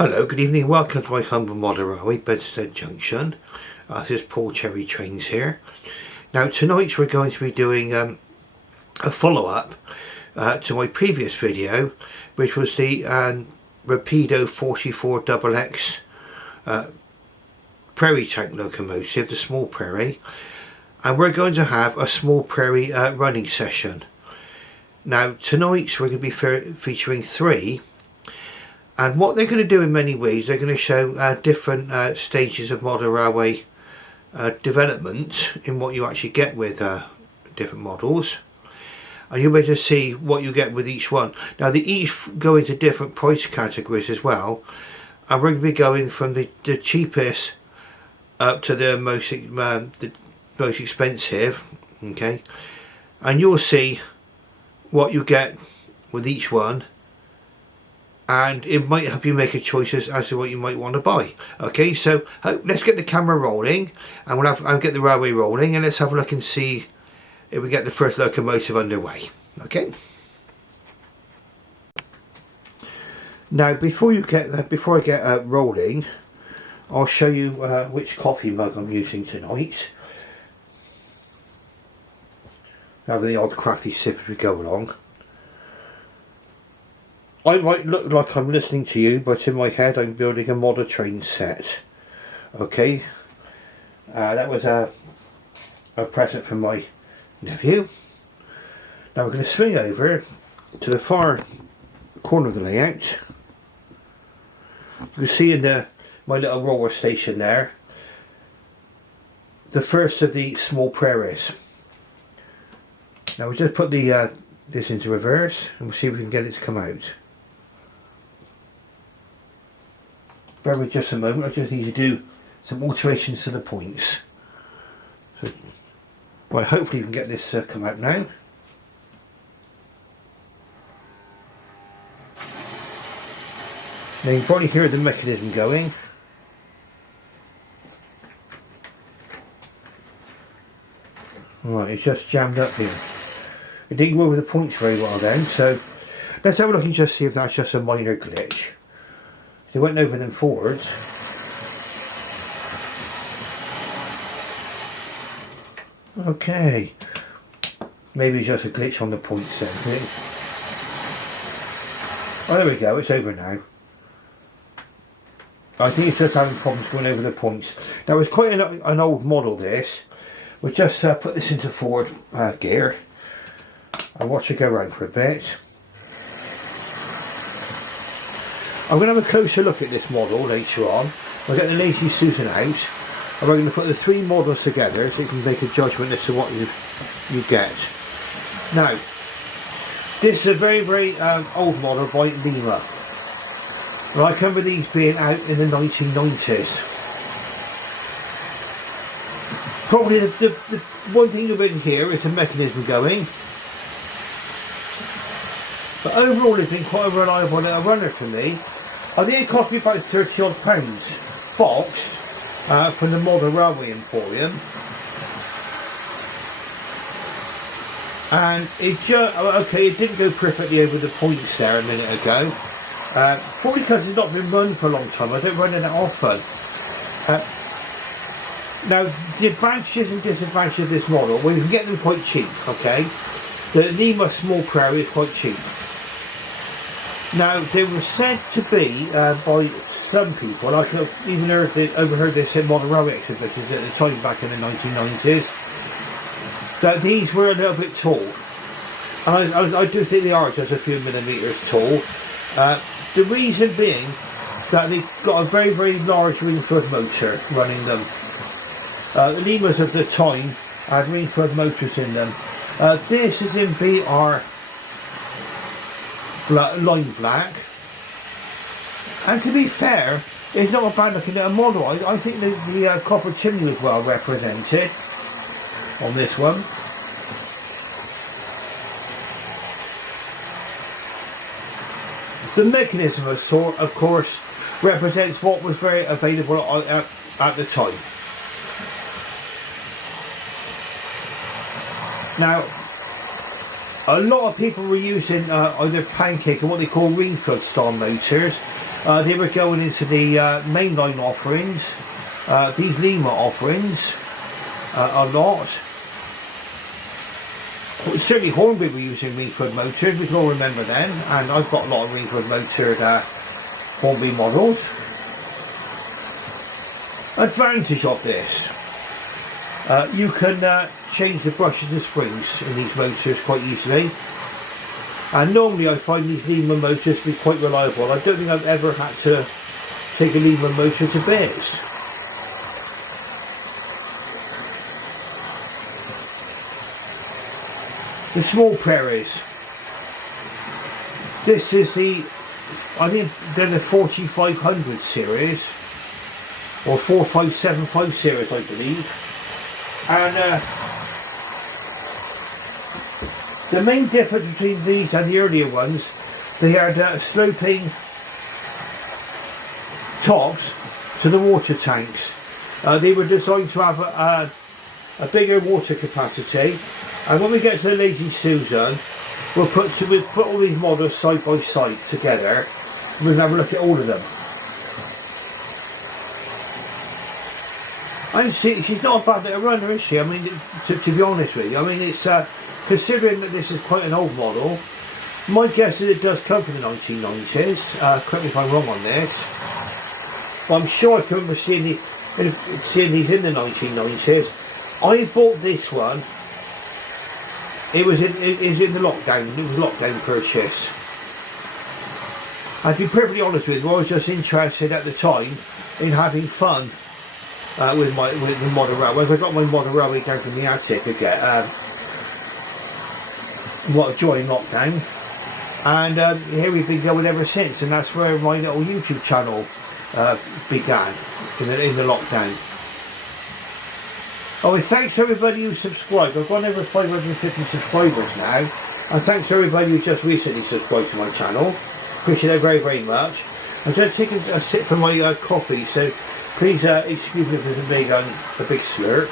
Hello, good evening, welcome to my humble model railway, Bedstead Junction. This is Paul Cherry Trains here. Now tonight we're going to be doing a follow-up to my previous video, which was the Rapido 44XX Prairie tank locomotive, the small Prairie. And we're going to have a small Prairie running session. Now tonight we're going to be featuring three. And what they're going to do in many ways, they're going to show different stages of model railway development in what you actually get with different models. And you'll be able to see what you get with each one. Now they each go into different price categories as well. And we're going to be going from the cheapest up to the most expensive. Okay. And you'll see what you get with each one. And it might help you make a choice as to what you might want to buy. Okay, so let's get the camera rolling, and I'll get the railway rolling, and let's have a look and see if we get the first locomotive underway. Okay. Now, before I get rolling, I'll show you which coffee mug I'm using tonight. Having the odd crafty sip as we go along. I might look like I'm listening to you, but in my head I'm building a model train set. Okay, that was a present from my nephew. Now we're going to swing over to the far corner of the layout. You can see in my little roller station there, the first of the small prairies. Now we'll just put this into reverse and we'll see if we can get it to come out. Bear with just a moment, I just need to do some alterations to the points. So, well, hopefully we can get this come out now. Now you can probably hear the mechanism going. Right, it's just jammed up here. It didn't go over the points very well then, so let's have a look and just see if that's just a minor glitch. They went over them forwards. Okay. Maybe it's just a glitch on the points then. Oh, there we go, it's over now. I think it's just having problems going over the points. Now it's quite an old model this. We'll just put this into forward gear and watch it go around for a bit. I'm going to have a closer look at this model later on. I'll get the Lazy Susan out and we're going to put the three models together so you can make a judgment as to what you get. Now, this is a very, very old model by Lima. And I remember these being out in the 1990s. Probably the one thing you wouldn't hear is the mechanism going. But overall it's been quite a reliable little runner for me. I think it cost me about £30 odd boxed from the Model Railway Emporium. And it just, okay, it didn't go perfectly over the points there a minute ago. Probably because it's not been run for a long time. I don't run it that often. Now, the advantages and disadvantages of this model, well, you can get them quite cheap, okay? The Lima small Prairie is quite cheap. Now, they were said to be, by some people, I could have even overheard this in model railway exhibitions at the time back in the 1990s, that these were a little bit tall. And I do think they are just a few millimetres tall. The reason being that they've got a very, very large Ringford motor running them. The Limas of the time had Ringford motors in them. This is in BR lime black, and to be fair, it's not a bad looking little model. I think the copper chimney was well represented on this one. The mechanism of course represents what was very available at the time. Now, a lot of people were using either pancake or what they call Ringford style motors. They were going into the mainline offerings, these Lima offerings, a lot. Certainly Hornby were using Reeford motors, we can all remember them, and I've got a lot of Reeford motored Hornby models. Advantage of this, you can change the brushes and springs in these motors quite easily, and normally I find these Lima motors to be quite reliable. I don't think I've ever had to take a Lima motor to bits. The small Prairies, this is the, I think they're the 4500 series or 4575 series I believe, and the main difference between these and the earlier ones, they had sloping tops to the water tanks. They were designed to have a bigger water capacity, and when we get to the Lazy Susan, we'll put all these models side by side together, and we'll have a look at all of them. And she's not a bad little runner, is she? I mean, to be honest with you, I mean, it's considering that this is quite an old model, my guess is it does come from the 1990s. Correct me if I'm wrong on this. But I'm sure I can remember seeing these in the 1990s. I bought this one. It was in the lockdown. It was a lockdown purchase. And to be perfectly honest with you, I was just interested at the time in having fun with the model railway. I got my model railway down from the attic again. During lockdown, and here we've been going ever since, and that's where my little YouTube channel began in the lockdown. Oh, and thanks to everybody who subscribed. I've gone over 550 subscribers now, and thanks to everybody who just recently subscribed to my channel. Appreciate it very, very much. I'm just taking a sip from my coffee, so please excuse me if there's a big slurp.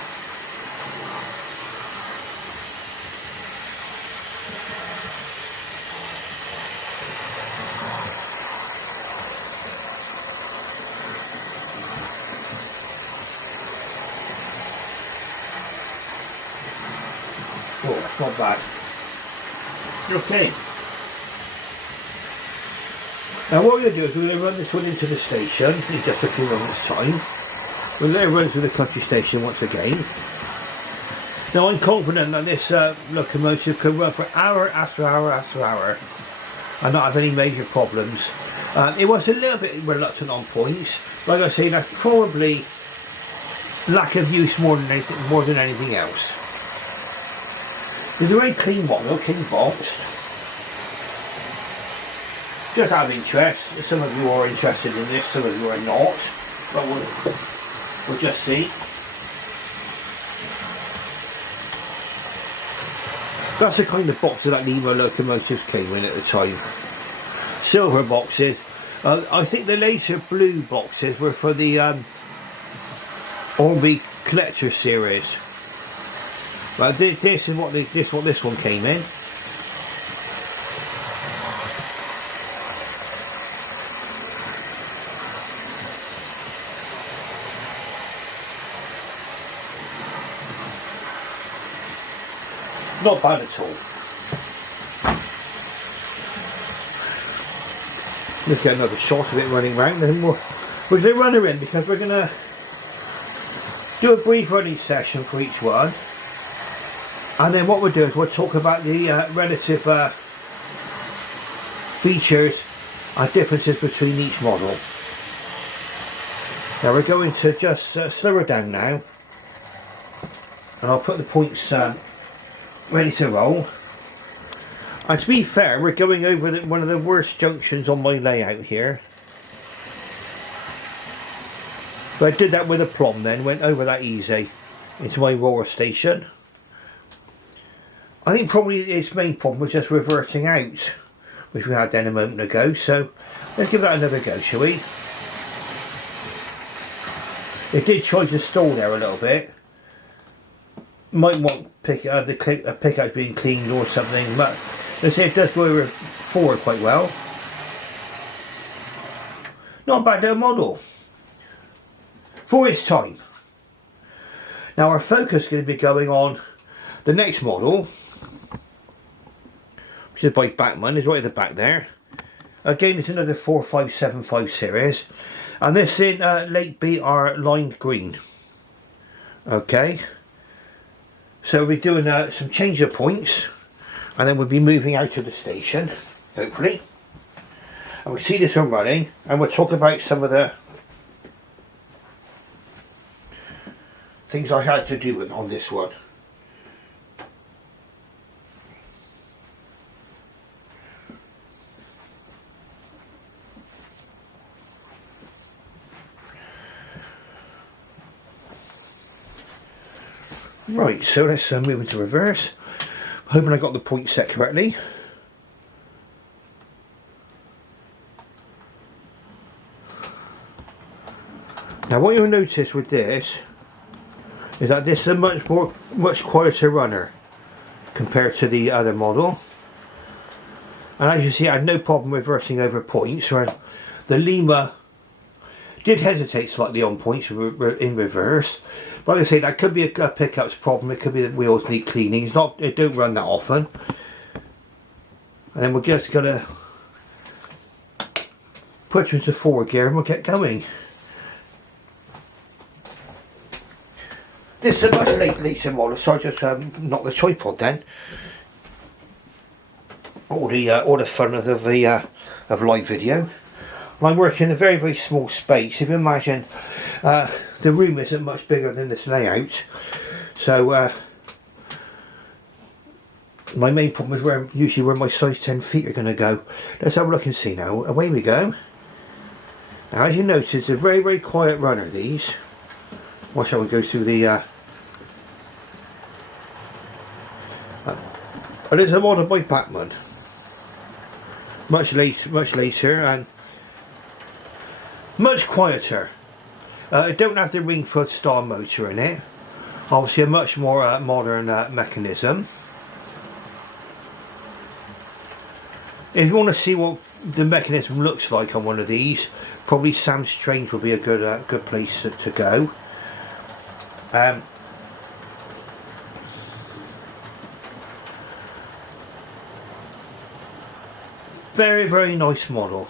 Oh, that's not bad. Okay. Now what we're going to do is we're going to run this one into the station in just a few moments time. We're going to run to the country station once again. Now I'm confident that this locomotive can run for hour after hour after hour and not have any major problems. It was a little bit reluctant on points. Like I say, that's probably lack of use more than anything else. It's a very clean model, clean boxed. Just out of interest, some of you are interested in this, some of you are not, but we'll just see. That's the kind of boxes that Lima locomotives came in at the time. Silver boxes. I think the later blue boxes were for the Hornby Collector series. But this is what this one came in. Not bad at all. Let's get another shot of it running round, and we're going to run her in because we're going to do a brief running session for each one. And then what we'll do is we'll talk about the relative features and differences between each model. Now we're going to just slow her down now, and I'll put the points ready to roll. And to be fair, we're going over one of the worst junctions on my layout here. But I did that with a plomb then, went over that easy into my roller station. I think probably its main problem was just reverting out, which we had then a moment ago, so let's give that another go, shall we? It did try to stall there a little bit. Might want the pickup being cleaned or something, but let's say it does go forward quite well. Not a bad little model for its time. Now our focus is going to be going on the next model, which is by Bachmann, is right at the back there. Again, it's another 4575 series, and this in late BR lime green. Okay, so we'll be doing some change of points, and then we'll be moving out to the station, hopefully. And we'll see this one running, and we'll talk about some of the things I had to do on this one. Right, so let's move into reverse. Hoping I got the point set correctly. Now what you'll notice with this is that this is a much quieter runner compared to the other model. And as you see, I had no problem reversing over points, where the Lima did hesitate slightly on points in reverse. But like I say, that could be a pickups problem. It could be that wheels need cleaning. It don't run that often. And then we're just gonna put you into forward gear and we'll get going. This is a much later model, so I just knocked the tripod then. All the fun of live video. I'm working in a very small space. If you imagine, the room isn't much bigger than this layout, so my main problem is usually where my size 10 feet are going to go. Let's have a look and see now. Away we go. Now, as you notice, it's a very quiet runner, these. Watch how we go through the but it's a model by Bachmann. Much later and much quieter. It don't have the Ringfoot style motor in it. Obviously a much more modern mechanism. If you want to see what the mechanism looks like on one of these, probably Sam's Strange will be a good place to go. Very nice model.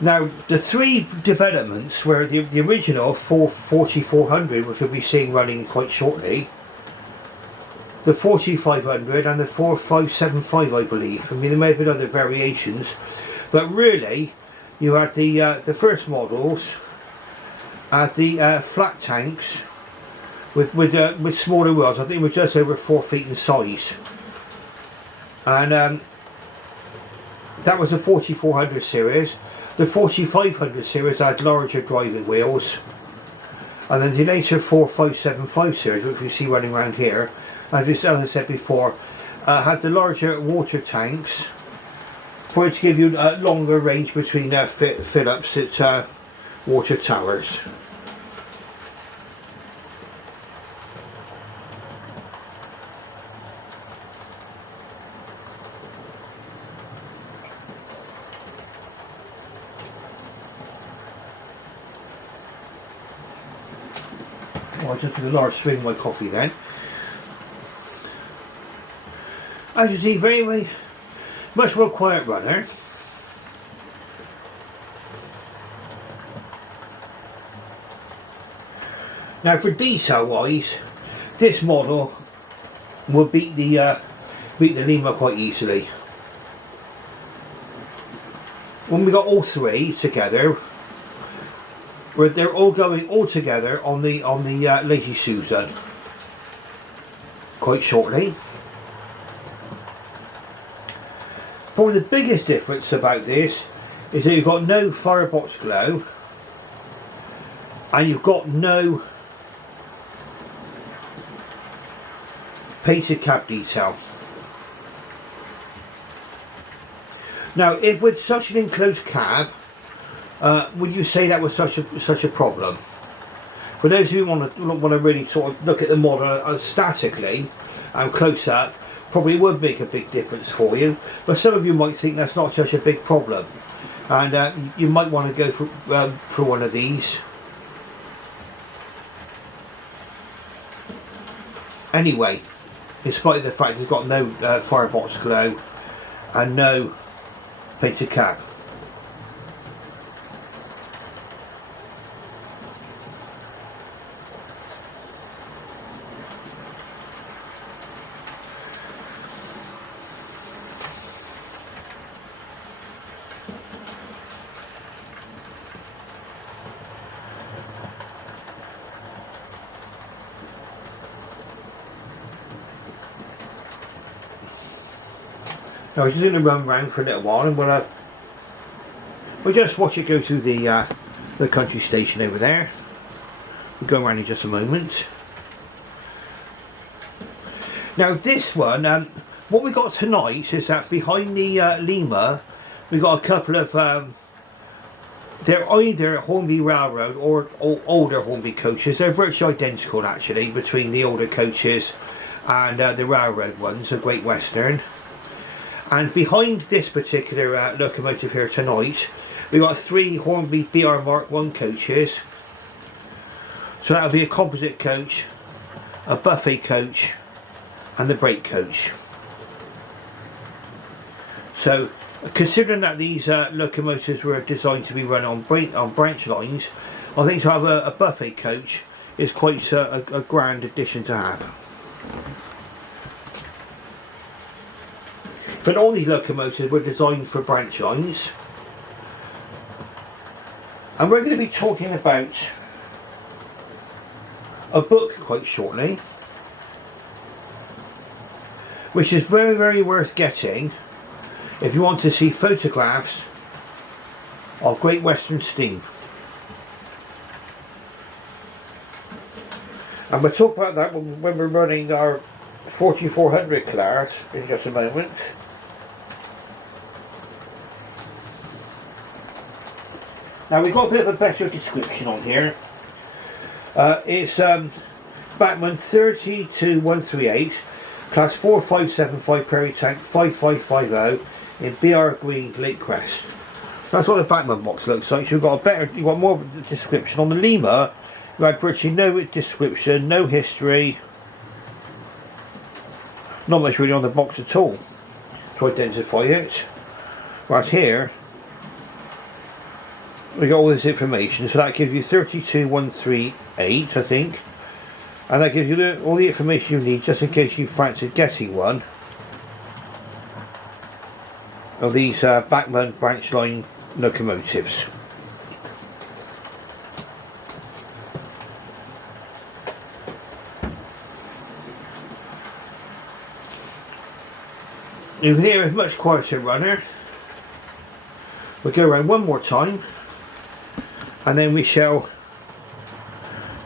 Now the three developments were the original 4400, which we'll be seeing running quite shortly, the 4500 and the 4575, I believe. I mean, there may have been other variations, but really you had the first models had the flat tanks with smaller wheels. I think we're just over 4 feet in size, and that was the 4400 series. The 4500 series had larger driving wheels, and then the later 4575 series, which we see running around here, as I said before, had the larger water tanks for it to give you a longer range between fill-ups at water towers. I just took a large swing of my coffee then. As you see, very much more quiet runner. Now for detail wise, this model will beat the Lima quite easily. When we got all three together, they're all going all together on the Lazy Susan quite shortly. Probably the biggest difference about this is that you've got no firebox glow and you've got no painted cab detail. Now, if with such an enclosed cab, would you say that was such a problem? For those who want to really sort of look at the model statically, and close up, probably would make a big difference for you. But some of you might think that's not such a big problem, and you might want to go for one of these. Anyway, in spite of the fact it's got no firebox glow and no painted cab. Now we're just going to run around for a little while, and we'll just watch it go through the country station over there. We'll go around in just a moment. Now this one, what we got tonight is that behind the Lima, we got a couple of they're either Hornby Railroad or older Hornby coaches. They're virtually identical actually between the older coaches and the railroad ones, the Great Western. And behind this particular locomotive here tonight, we got 3 Hornby BR Mark 1 coaches. So that'll be a composite coach, a buffet coach, and the brake coach. So, considering that these locomotives were designed to be run on branch lines, I think to have a buffet coach is quite a grand addition to have. But all these locomotives were designed for branch lines. And we're going to be talking about a book quite shortly, which is very, very worth getting if you want to see photographs of Great Western Steam. And we'll talk about that when we're running our 4400 class in just a moment. Now we've got a bit of a better description on here. It's Bachmann 32138, class 4575 Prairie tank 5550 in BR Green Lake Crest. That's what the Bachmann box looks like. So you've got more description. On the Lima, you had virtually no description, no history, not much really on the box at all to identify it. Right here, we got all this information, so that gives you 32138, I think, and that gives you all the information you need just in case you fancied getting one of these Bachmann branch line locomotives. You can hear a much quieter runner. We'll go around one more time, and then we shall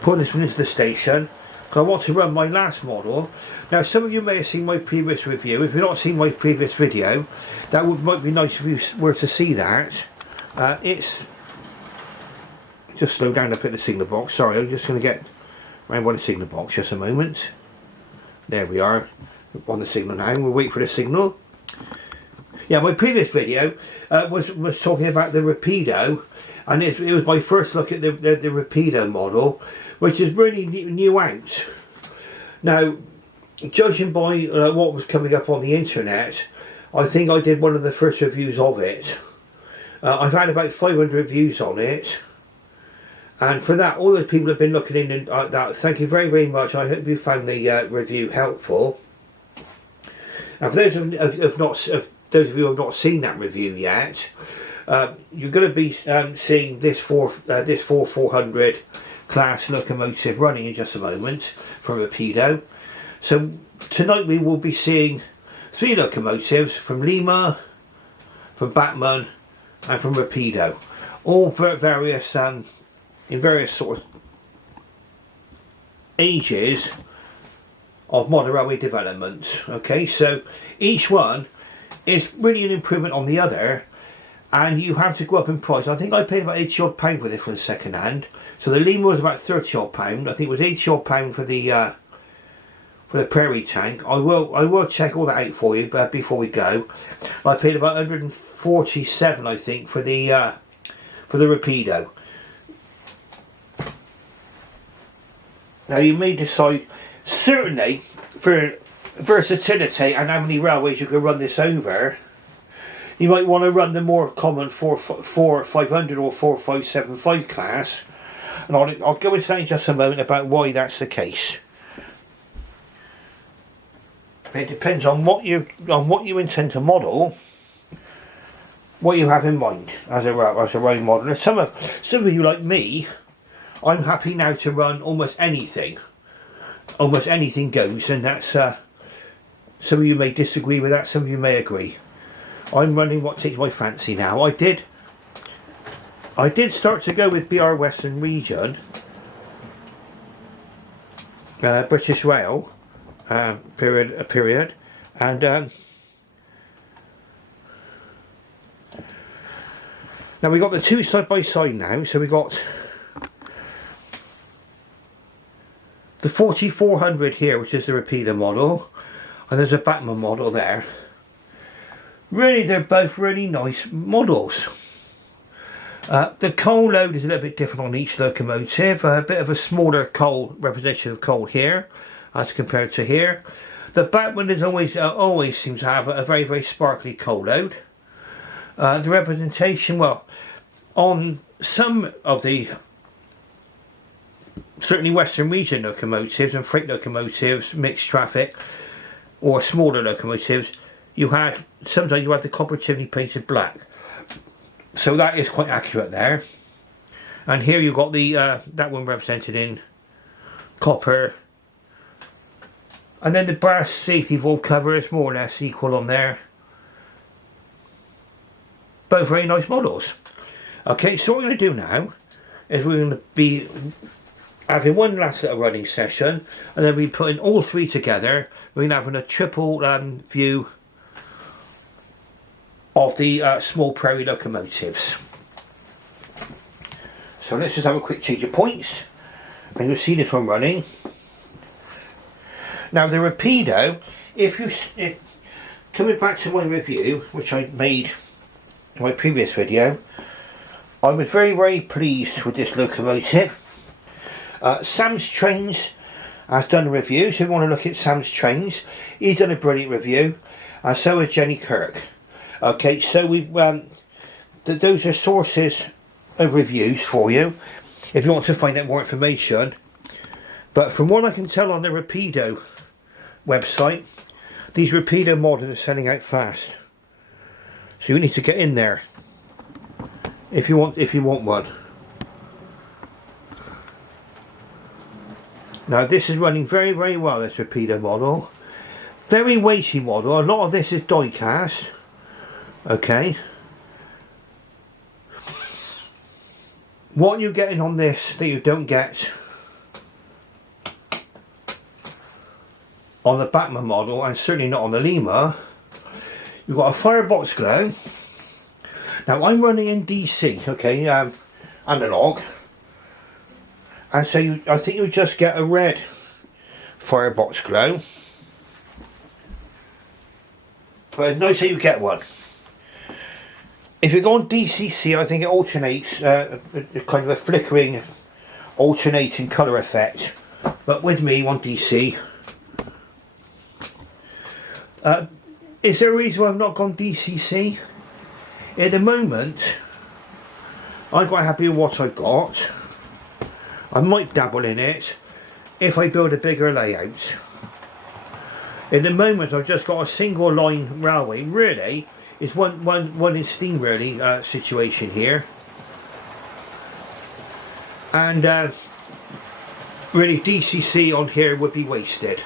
put this one into the station, because I want to run my last model. Now some of you may have seen my previous review. If you've not seen my previous video, that might be nice if you were to see that. It's just slow down up at the signal box. Sorry, I'm just going to get around by the signal box just a moment. There we are on the signal now. We'll wait for the signal. Yeah, my previous video was talking about the Rapido, and it was my first look at the Rapido model, which is really new out. Now, judging by what was coming up on the internet, I think I did one of the first reviews of it. I've had about 500 reviews on it, and for that, all the people have been looking in that. Thank you very, very much. I hope you found the review helpful. And for those of you who have not seen that review yet, you're going to be seeing this 4400 class locomotive running in just a moment from Rapido. So tonight we will be seeing 3 locomotives from Lima, from Bachmann, and from Rapido, all various in various sort of ages of modern railway development. Okay, so each one is really an improvement on the other, and you have to go up in price. I think I paid about £80 odd for this one second hand. So the Lima was about £30 odd. I think it was £80 odd for the for the Prairie tank. I will check all that out for you, but before we go, I paid about 147, I think, for the Rapido. Now you may decide, certainly for versatility and how many railways you can run this over, you might want to run the more common 4500 or 4575 class, and I'll go into that in just a moment about why that's the case. It depends on what you intend to model, what you have in mind as a road modeler. Some of you like me, I'm happy now to run almost anything. Almost anything goes, and that's some of you may disagree with that, some of you may agree. I'm running what takes my fancy now. I did start to go with BR Western Region, British Rail, period, and now we got the two side by side now. So we got the 4400 here, which is the Rapido model, and there's a Bachmann model there. Really, they're both really nice models. The coal load is a little bit different on each locomotive. A bit of a smaller coal, representative coal here, as compared to here. The Bachmann is always seems to have a very, very sparkly coal load. The representation, well, on some of the certainly Western Region locomotives and freight locomotives, mixed traffic, or smaller locomotives, sometimes you had the copper chimney painted black. So that is quite accurate there. And here you've got the that one represented in copper. And then the brass safety valve cover is more or less equal on there. Both very nice models. Okay, so what we're going to do now is we're going to be having one last little running session, and then we're putting all three together. We're going to have a triple view of the small Prairie locomotives. So let's just have a quick change of points, and you'll see this one running. Now the Rapido, coming back to my review, which I made in my previous video, I was very, very pleased with this locomotive. Sam's Trains has done a review, so if you want to look at Sam's Trains, he's done a brilliant review, and so has Jenny Kirk. Okay, so those are sources of reviews for you if you want to find out more information. But from what I can tell on the Rapido website, these Rapido models are selling out fast. So you need to get in there if you want one. Now this is running very, very well, this Rapido model. Very weighty model. A lot of this is die cast. Okay. What you're getting on this that you don't get on the Bachmann model, and certainly not on the Lima, you've got a firebox glow. Now I'm running in DC, okay, analog, and so I think you just get a red firebox glow, but it's nice that you get one. If you go on DCC, I think it alternates, kind of a flickering, alternating colour effect, but with me on DC, is there a reason why I've not gone DCC? At the moment, I'm quite happy with what I've got. I might dabble in it if I build a bigger layout. At the moment, I've just got a single line railway. Really, it's one in steam really situation here, and really DCC on here would be wasted,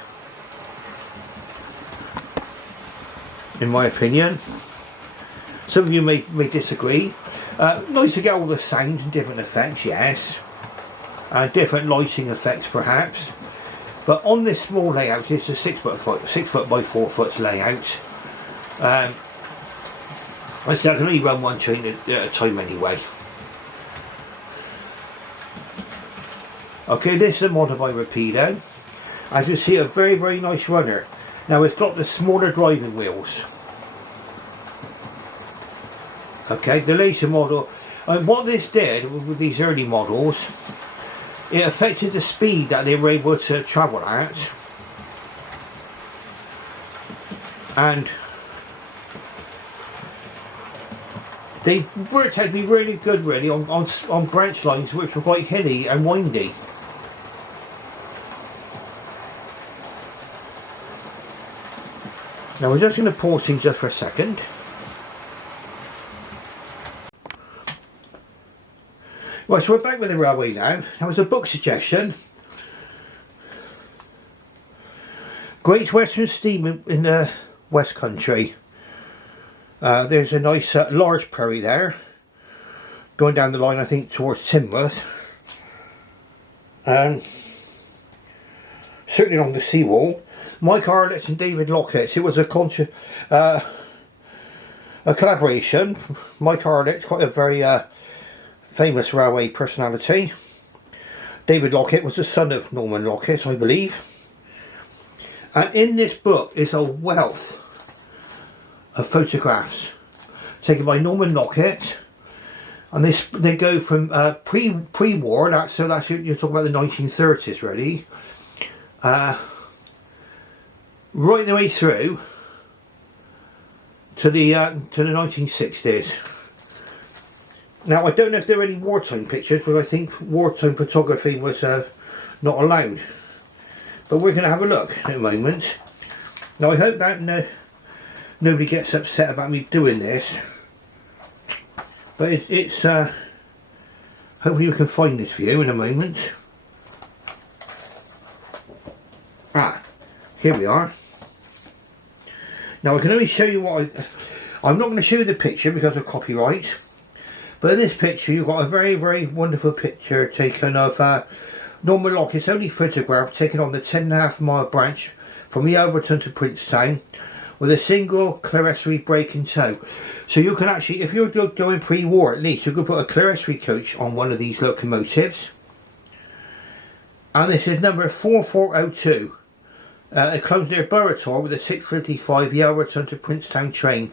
in my opinion. Some of you may disagree. Nice to get all the sounds and different effects, yes, different lighting effects perhaps, but on this small layout, it's a 6 foot by 4 foot layout. I said I can only run one train at a time anyway. Okay, this is a model by Rapido, As you see, a very, very nice runner. Now it's got the smaller driving wheels. Okay, the later model, and what this did with these early models, it affected the speed that they were able to travel at, and they worked out to be really good really on branch lines which were quite hilly and windy. Now we're just going to pause things just for a second. Right, so we're back with the railway now. That was a book suggestion. Great Western Steam in the West Country. There's a nice large Prairie there. Going down the line, I think, towards Timworth. And certainly along the seawall. Mike Arlett and David Lockett. It was a collaboration. Mike Arlett, quite a very famous railway personality. David Lockett was the son of Norman Lockett, I believe. And in this book is a wealth of photographs taken by Norman Lockett, and they go from pre-war. That's you're talking about the 1930s, really, right the way through to the 1960s. Now I don't know if there are any wartime pictures, but I think wartime photography was not allowed. But we're going to have a look in a moment. Now I hope that nobody gets upset about me doing this, but it's hopefully you can find this view in a moment. Here we are. Now I can only show you what I'm not going to show you the picture because of copyright, but in this picture you've got a very, very wonderful picture taken of Norman Lockett's only photograph taken on the 10.5 mile branch from Yelverton to Princetown with a single clerestory brake in tow. So you can actually, if you're going pre-war at least, you could put a clerestory coach on one of these locomotives. And this is number 4402. It comes near Burrator with a 6:55 Yelverton to Princetown train.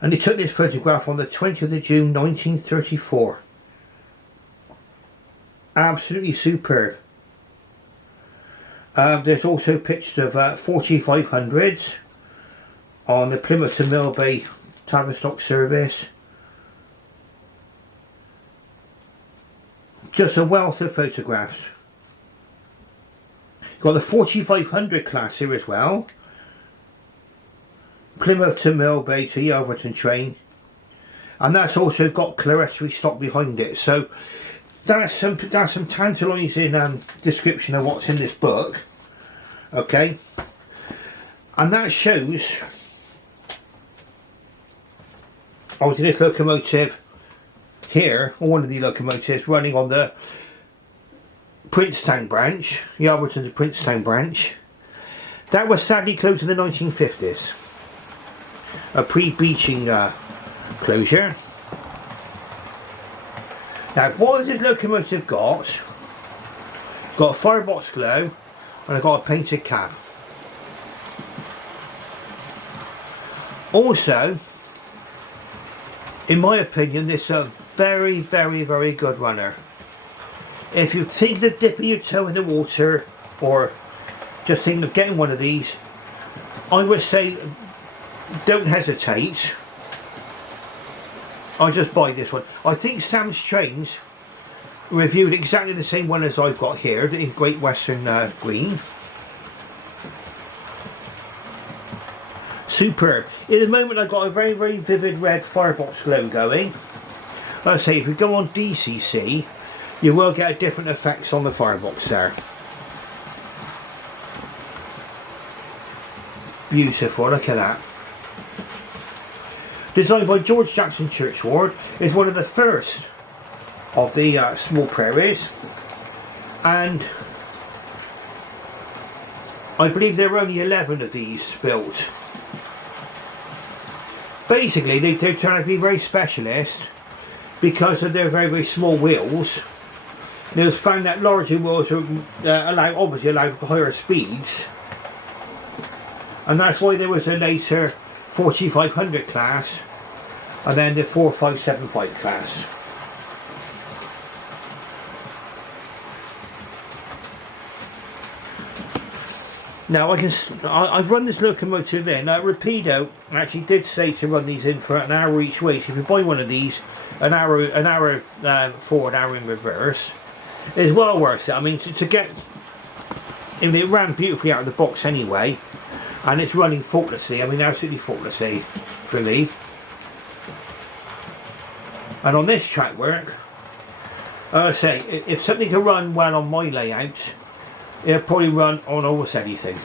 And he took this photograph on the 20th of June 1934. Absolutely superb. There's also pictures of 4500s on the Plymouth to Millbay Tavistock service. Just a wealth of photographs. Got the 4500 class here as well. Plymouth to Millbay to Yelverton train. And that's also got clerestory stock behind it. So that's some tantalising description of what's in this book. Okay. And that shows obviously this locomotive here, or one of the locomotives running on the Princetown branch, Yelverton to Princetown branch. That was sadly closed in the 1950s. A pre-beaching closure. Now, what has this locomotive got? It's got a firebox glow and I've got a painted cab. Also, in my opinion, this is a very, very, very good runner. If you think of dipping your toe in the water or just thinking of getting one of these, I would say don't hesitate. I'll just buy this one. I think Sam's Trains reviewed exactly the same one as I've got here in Great Western green. Superb. In the moment I've got a very, very vivid red firebox glow going. Like I say, if you go on DCC, you will get different effects on the firebox there. Beautiful, look at that. Designed by George Jackson Churchward, is one of the first of the small prairies, and I believe there are only 11 of these built. Basically, they turn out to be very specialist because of their very, very small wheels. It was found that larger wheels obviously allow higher speeds, and that's why there was a later 4500 class and then the 4575 class. Now I've run this locomotive in. Rapido actually did say to run these in for an hour each way. So if you buy one of these, an hour forward, hour in reverse, it's well worth it. I mean, to get, I mean, it ran beautifully out of the box anyway, and it's running faultlessly. I mean, absolutely faultlessly for me. And on this track work, I say, if something can run well on my layout, it'll probably run on almost anything.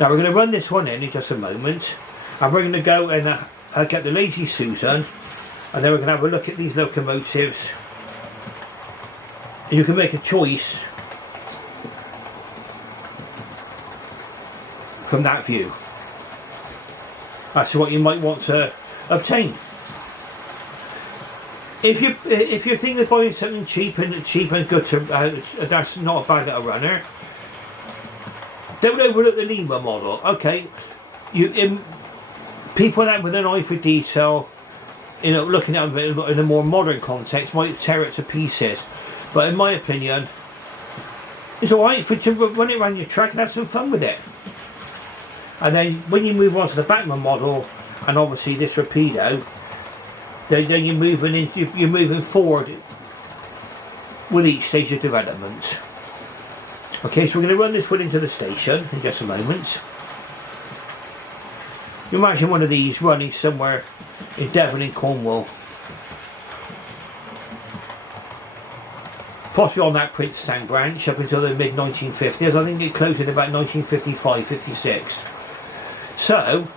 Now we're going to run this one in just a moment, and we're going to go and get the Lazy Susan, and then we're going to have a look at these locomotives. And you can make a choice from that view as to what you might want to obtain. If you're thinking of buying something cheap and good to that's not a bad little runner, don't overlook the Lima model. Okay, people that with an eye for detail, you know, looking at it in a more modern context, might tear it to pieces. But in my opinion, it's alright to run it around your track and have some fun with it. And then when you move on to the Bachmann model, and obviously this Rapido, then you're moving forward with each stage of development. Okay, so we're going to run this one into the station in just a moment. You imagine one of these running somewhere in Devon in Cornwall, possibly on that Princetown branch up until the mid 1950s. I think it closed in about 1955-56. So,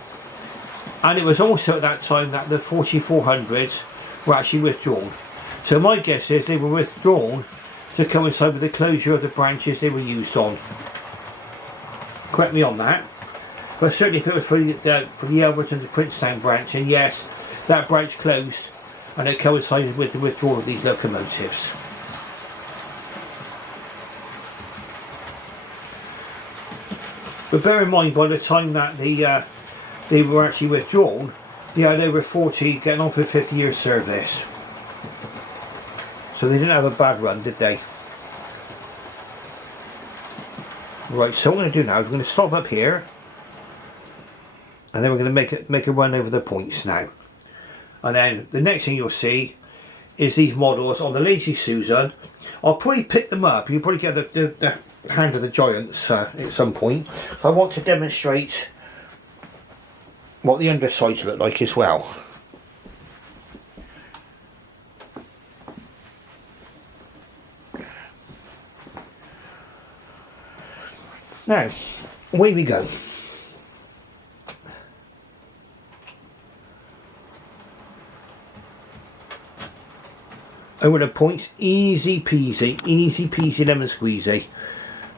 and it was also at that time that the 4400s were actually withdrawn. So my guess is they were withdrawn to coincide with the closure of the branches they were used on. Correct me on that. But certainly if it was for the Elverton to Princetown branch, and yes, that branch closed and it coincided with the withdrawal of these locomotives. But bear in mind, by the time that they were actually withdrawn, they had over 40 getting on for 50 years service. So they didn't have a bad run, did they? Right, so what I'm going to do now, I'm going to stop up here, and then we're going to make a run over the points now. And then the next thing you'll see is these models on the Lazy Susan. I'll probably pick them up. You'll probably get the Hand of the Giants at some point. I want to demonstrate what the undersides look like as well. Now, away we go. Over the points, easy peasy lemon squeezy.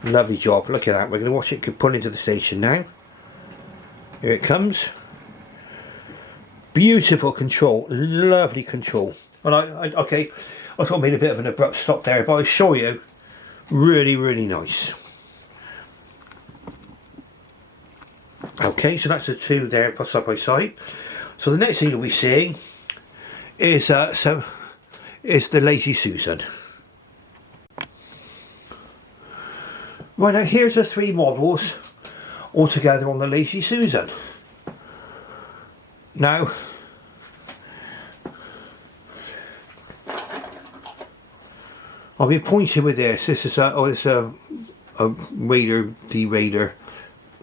Lovely job, look at that. We're going to watch it pull into the station now. Here it comes. Beautiful control, lovely control. And okay, I thought I made a bit of an abrupt stop there, but I assure you, really nice. Okay, so that's the two there side by side. So the next thing you'll be seeing is the Lazy Susan. Right, now here's the three models all together on the Lazy Susan. Now, I'll be pointing with this. This is a raider, deraider,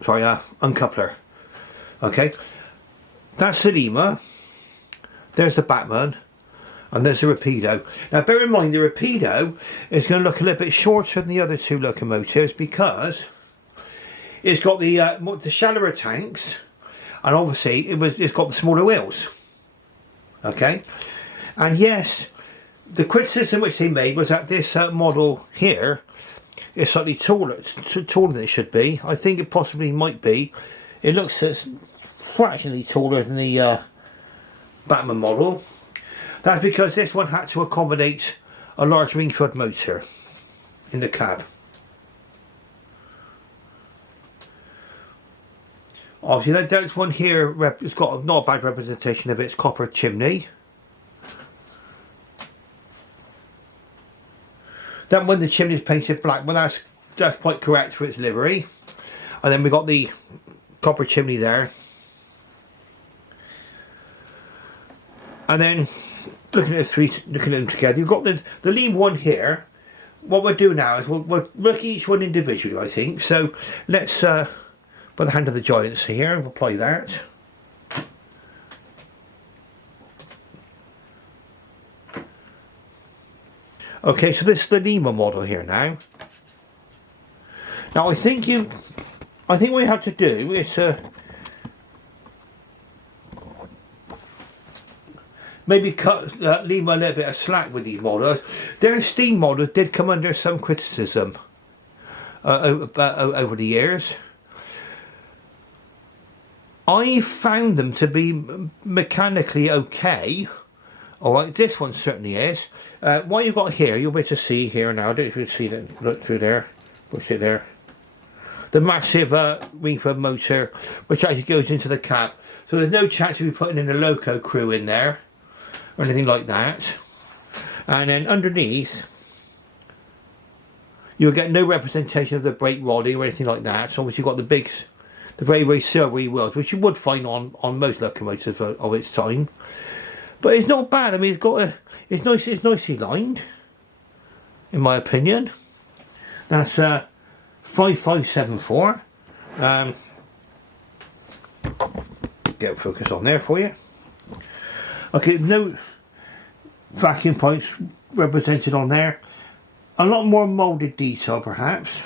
sorry, uncoupler. Okay, that's the Lima. There's the Bachmann. And there's the Rapido. Now bear in mind the Rapido is going to look a little bit shorter than the other two locomotives because it's got the shallower tanks, and obviously it's got the smaller wheels. Okay, and yes, the criticism which they made was that this model here is slightly taller than it should be. I think it possibly might be. It looks fractionally taller than the Bachmann model. That's because this one had to accommodate a large Wingfoot motor in the cab. Obviously that one here, it's got not a bad representation of its copper chimney. Then when the chimney is painted black, well that's quite correct for its livery. And then we got the copper chimney there. And then looking at them together, you've got the Lima one here. What we'll do now is we'll look at each one individually, I think. So let's put the hand of the giants here and we'll apply that. Okay, so this is the Lima model here now. Now I think what you have to do is maybe cut Lima a little bit of slack with these models. Their steam models did come under some criticism over the years. I found them to be mechanically okay. Alright, this one certainly is. What you've got here, you'll be able to see here now. I don't know if you can see that. Look through there. Push it there. The massive Wingfoot motor, which actually goes into the cab. So there's no chance of you putting in a loco crew in there or anything like that. And then underneath, you'll get no representation of the brake rodding or anything like that. So obviously you've got the very, very silvery wheels, which you would find on most locomotives of its time. But it's not bad. I mean, it's nicely lined, in my opinion. That's 5574. Get focus on there for you. Okay, no vacuum pipes represented on there. A lot more moulded detail, perhaps.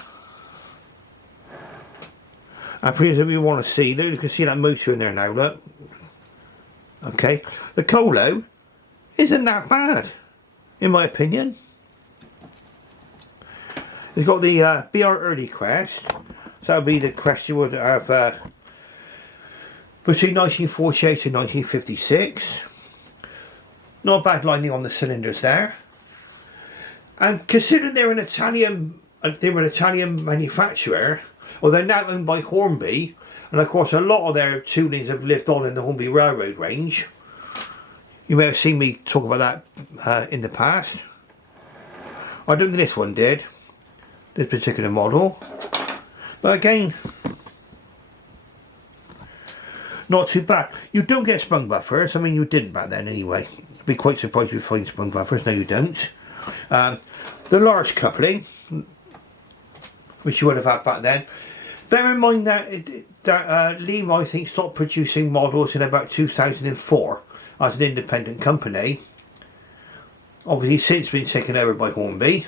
And for you who want to see, look, you can see that motor in there now, look. Okay, the Colo isn't that bad, in my opinion. It's got the BR Early crest, so that would be the crest you would have between 1948 and 1956. Not bad lining on the cylinders there. And considering they're an Italian manufacturer, or they're now owned by Hornby, and of course a lot of their tunings have lived on in the Hornby Railroad range. You may have seen me talk about that in the past. I don't think this one did, this particular model. But again, not too bad. You don't get sprung buffers. I mean, you didn't back then anyway. I'd be quite surprised if you find sprung buffers. No, you don't. The large coupling, which you would have had back then. Bear in mind that Lima, I think, stopped producing models in about 2004 as an independent company. Obviously, since been taken over by Hornby.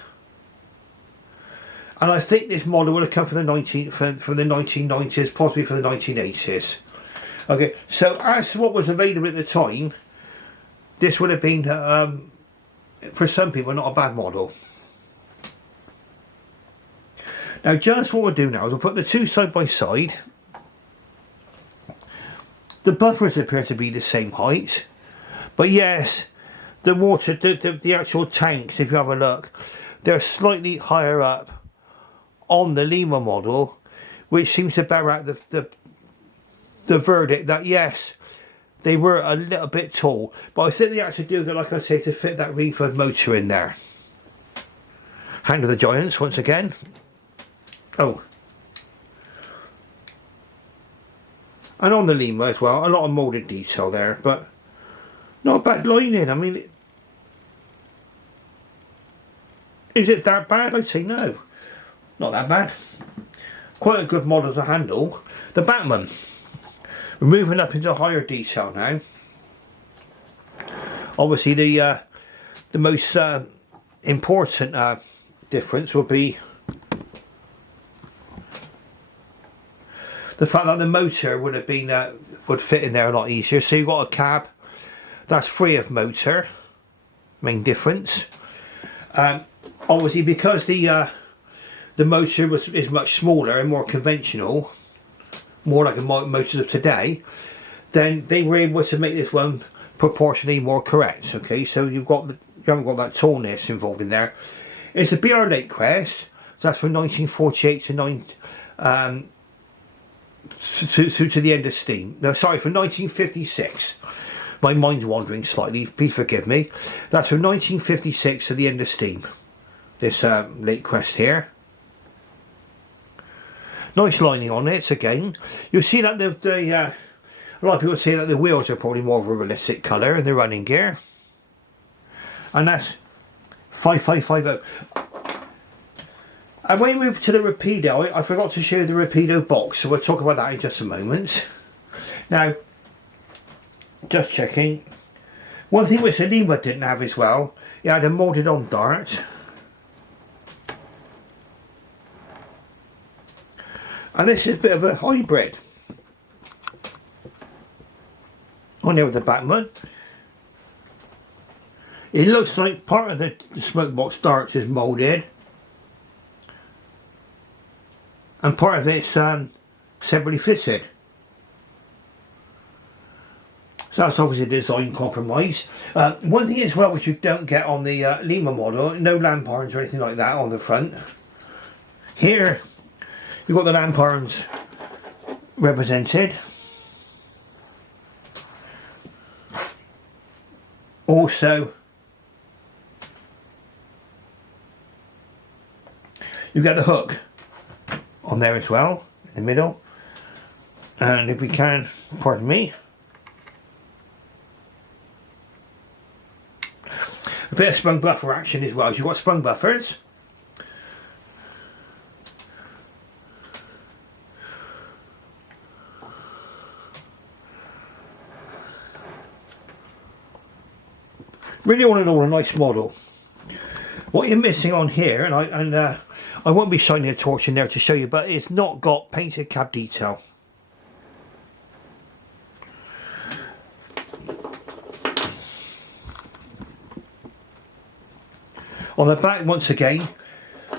And I think this model would have come from the 1990s, possibly from the 1980s. Okay, so as to what was available at the time, this would have been, for some people, not a bad model. Now, just what we'll do now is we'll put the two side by side. The buffers appear to be the same height, but yes, the water, the actual tanks, if you have a look, they're slightly higher up on the Lima model, which seems to bear out the verdict that yes, they were a little bit tall, but I think they actually do that, like I say, to fit that Wingfoot motor in there. Hand of the giants once again. Oh, and on the Lima as well, a lot of moulded detail there, but not a bad lining. I mean, is it that bad? I'd say no, not that bad. Quite a good model to handle. The Bachmann. We're moving up into higher detail now. Obviously, the most important difference will be the fact that the motor would have been would fit in there a lot easier. So you've got a cab that's free of motor. Main difference. Obviously, because the motor is much smaller and more conventional, more like the motors of today, then they were able to make this one proportionally more correct. Okay, so you haven't got that tallness involved in there. It's a BR Lake Crest. So that's from 1948 to the end of steam. No, sorry, from 1956. My mind's wandering slightly. Please forgive me. That's from 1956 to the end of steam. This Lake Crest here. Nice lining on it again. You'll see that a lot of people say that the wheels are probably more of a realistic colour in the running gear. And that's 5550. And when we move to the Rapido, I forgot to show you the Rapido box, so we'll talk about that in just a moment. Now, just checking. One thing which the Lima didn't have as well, it had a moulded on dart. And this is a bit of a hybrid. On there with the Bachmann. It looks like part of the smoke box darts is moulded. And part of it's separately fitted. So that's obviously a design compromise. One thing as well which you don't get on the Lima model, no lamp arms or anything like that on the front. Here you've got the lamp arms represented. Also, you get the hook on there as well, in the middle. And if we can, pardon me, a bit of sprung buffer action as well. You've got sprung buffers. Really all in all a nice model. What you're missing on here, and I won't be shining a torch in there to show you, but it's not got painted cab detail. On the back, once again,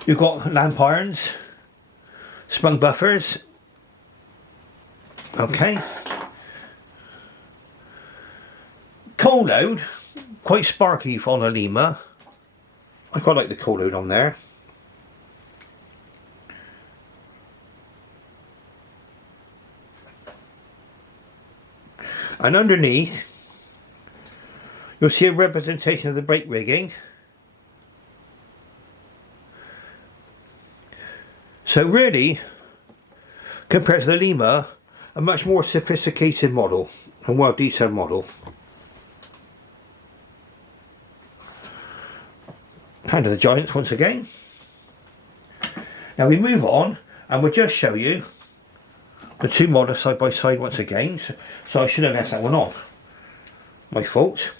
you've got lamp irons, sprung buffers. Okay. Coal load, quite sparkly on a Lima. I quite like the coal load on there. And underneath, you'll see a representation of the brake rigging. So really, compared to the Lima, a much more sophisticated model, a well detailed model. Hand of the Giants once again. Now we move on and we'll just show you the two models side by side once again. So I should have left that one on. My fault.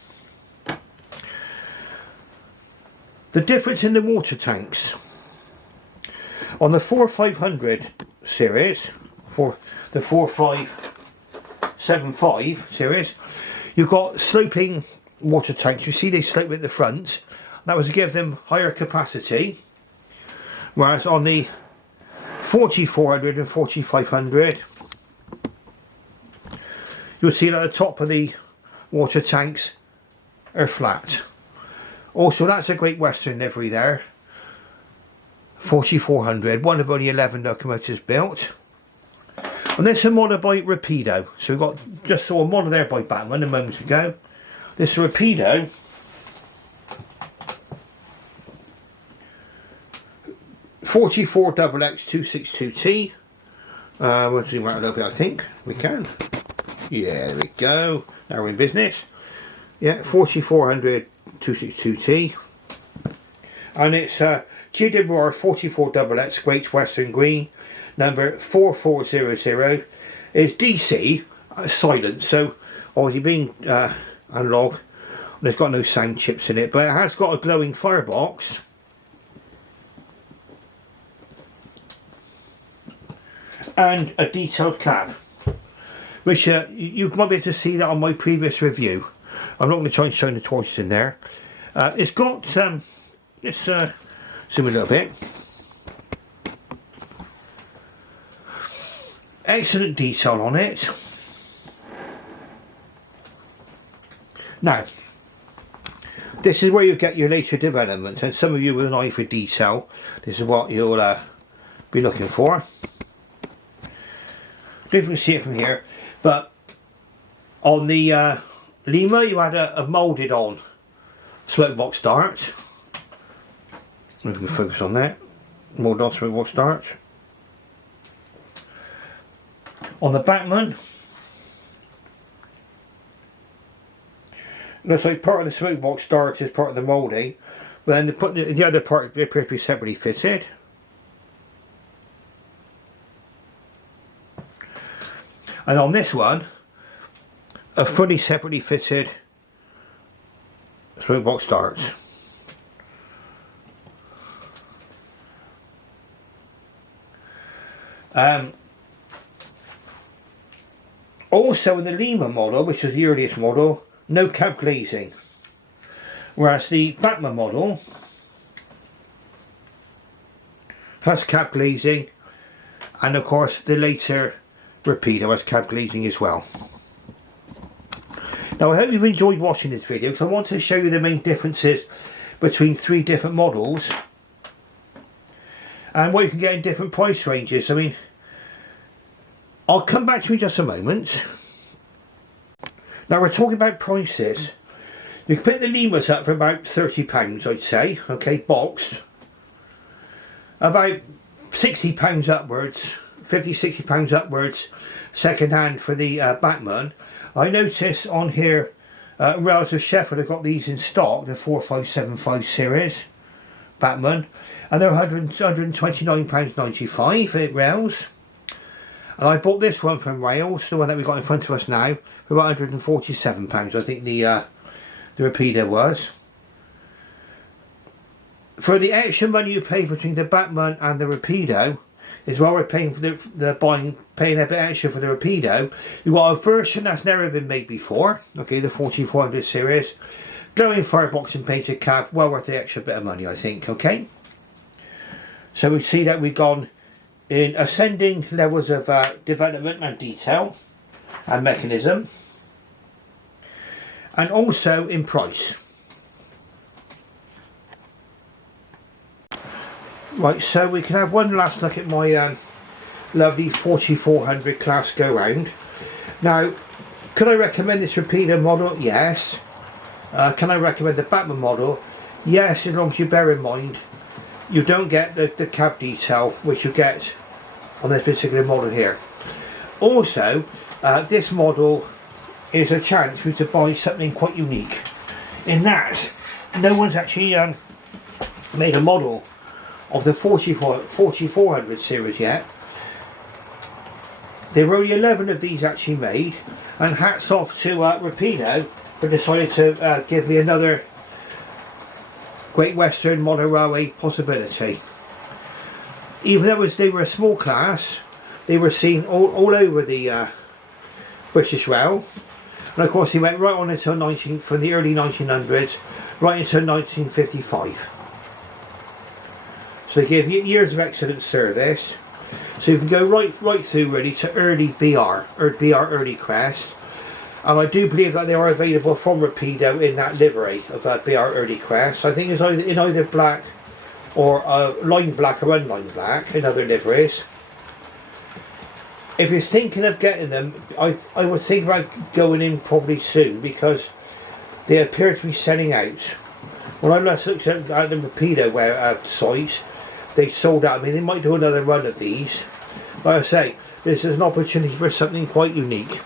The difference in the water tanks. On the 4500 series, for the 4575 series, you've got sloping water tanks. You see they slope at the front. That was to give them higher capacity. Whereas on the 4400 and 4500, you'll see that the top of the water tanks are flat. Also, that's a Great Western livery there. 4400, one of only 11 locomotives built. And this is a model by Rapido. So we've got, just saw a model there by Bachmann a moment ago. This is Rapido. XX262T. We'll zoom out a little bit, I think. We can. Yeah, there we go. Now we're in business. Yeah, 4400 262T. And it's GWR 44XX Great Western Green, number 4400. It's DC, silent, so obviously being analog, there's got no sound chips in it, but it has got a glowing firebox. And a detailed cab, which you might be able to see that on my previous review. I'm not going to try and show the torches in there. It's got, let's zoom a little bit. Excellent detail on it. Now, this is where you get your later development, and some of you with an eye for detail, this is what you'll be looking for. I don't know if you can see it from here, but on the Lima you had a moulded on slope box dart. If we can focus on that. Moulded on slope box dart. On the Bachmann, looks like part of the smoke box dart is part of the moulding, but then they put the other part appears to be separately fitted. And on this one, a fully separately fitted smoke box dart. Also in the Lima model, which is the earliest model, no cab glazing, whereas the Bachmann model has cab glazing, and of course the later Rapido has cab glazing as well. Now I hope you've enjoyed watching this video, because I want to show you the main differences between 3 different models and what you can get in different price ranges. I mean, I'll come back to you in just a moment. Now we're talking about prices. You can pick the Limas up for about £30, I'd say, okay, boxed. About £60 upwards, £50–60 upwards, second hand for the Bachmann. I notice on here, Rails of Sheffield have got these in stock, the 4575 series Bachmann, and they're £129.95 at Rails. And I bought this one from Rails, the one that we've got in front of us now, for about £147, I think the Rapido was. For the extra money you pay between the Bachmann and the Rapido, is while we're paying for paying a bit extra for the Rapido, you've got a version that's never been made before, okay, the 4400 series, glowing firebox and painted cab, well worth the extra bit of money, I think, okay. So we see that we've gone in ascending levels of development and detail and mechanism, and also in price. Right, so we can have one last look at my lovely 4400 class go round. Now, could I recommend this Rapido model? Yes. Can I recommend the Bachmann model? Yes, as long as you bear in mind you don't get the cab detail which you get on this particular model here. Also, this model is a chance for you to buy something quite unique, in that no one's actually made a model of the 4400 series yet. There were only 11 of these actually made, and hats off to Rapido for deciding to give me another Great Western Modern Railway possibility. Even though they were a small class, they were seen all over the British Rail, and of course they went right on until from the early 1900s right until 1955. So they gave years of excellent service. So you can go right through really to early BR, or BR Early Crest. And I do believe that they are available from Rapido in that livery of BR Early Crest. I think it's either black or line black or unlined black in other liveries. If you're thinking of getting them, I would think about going in probably soon, because they appear to be selling out. When I last looked at the Rapido site, they sold out. I mean, they might do another run of these. Like I say, this is an opportunity for something quite unique.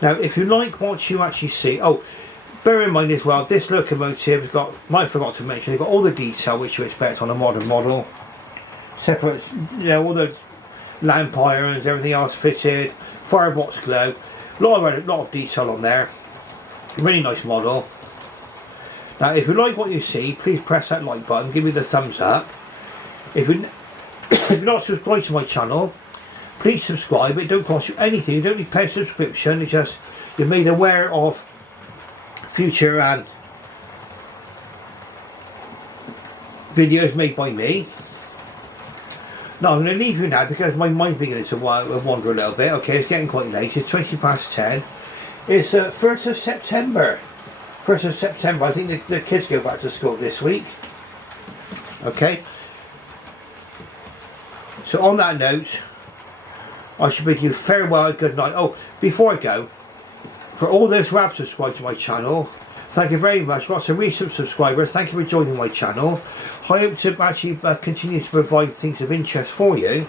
Now, if you like what you actually see, bear in mind as well, this locomotive has got, I forgot to mention, they've got all the detail which you expect on a modern model. Separate, all the lamp irons, everything else fitted, firebox glow, a lot of detail on there. Really nice model. Now, if you like what you see, please press that like button, give me the thumbs up. If you're not subscribed to my channel, please subscribe. It don't cost you anything. You don't need to pay a subscription. It's just you're made aware of future videos made by me. Now I'm going to leave you now because my mind's beginning to wander a little bit. Okay, it's getting quite late. It's 10:20. It's 1st of September 1st of September. I think the kids go back to school this week. Okay. So on that note, I should bid you farewell and good night. Oh, before I go, for all those who have subscribed to my channel, thank you very much. Lots of recent subscribers, thank you for joining my channel. I hope to actually continue to provide things of interest for you.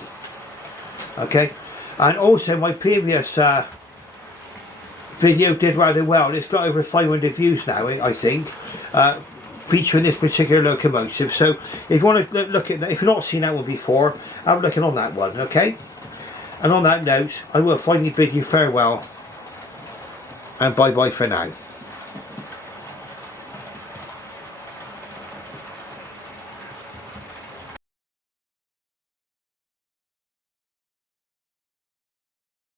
Okay, and also my previous video did rather well. It's got over 500 views now, I think, featuring this particular locomotive. So if you want to look at that, if you've not seen that one before, have a look on that one. Okay, and on that note, I will finally bid you farewell and bye bye for now.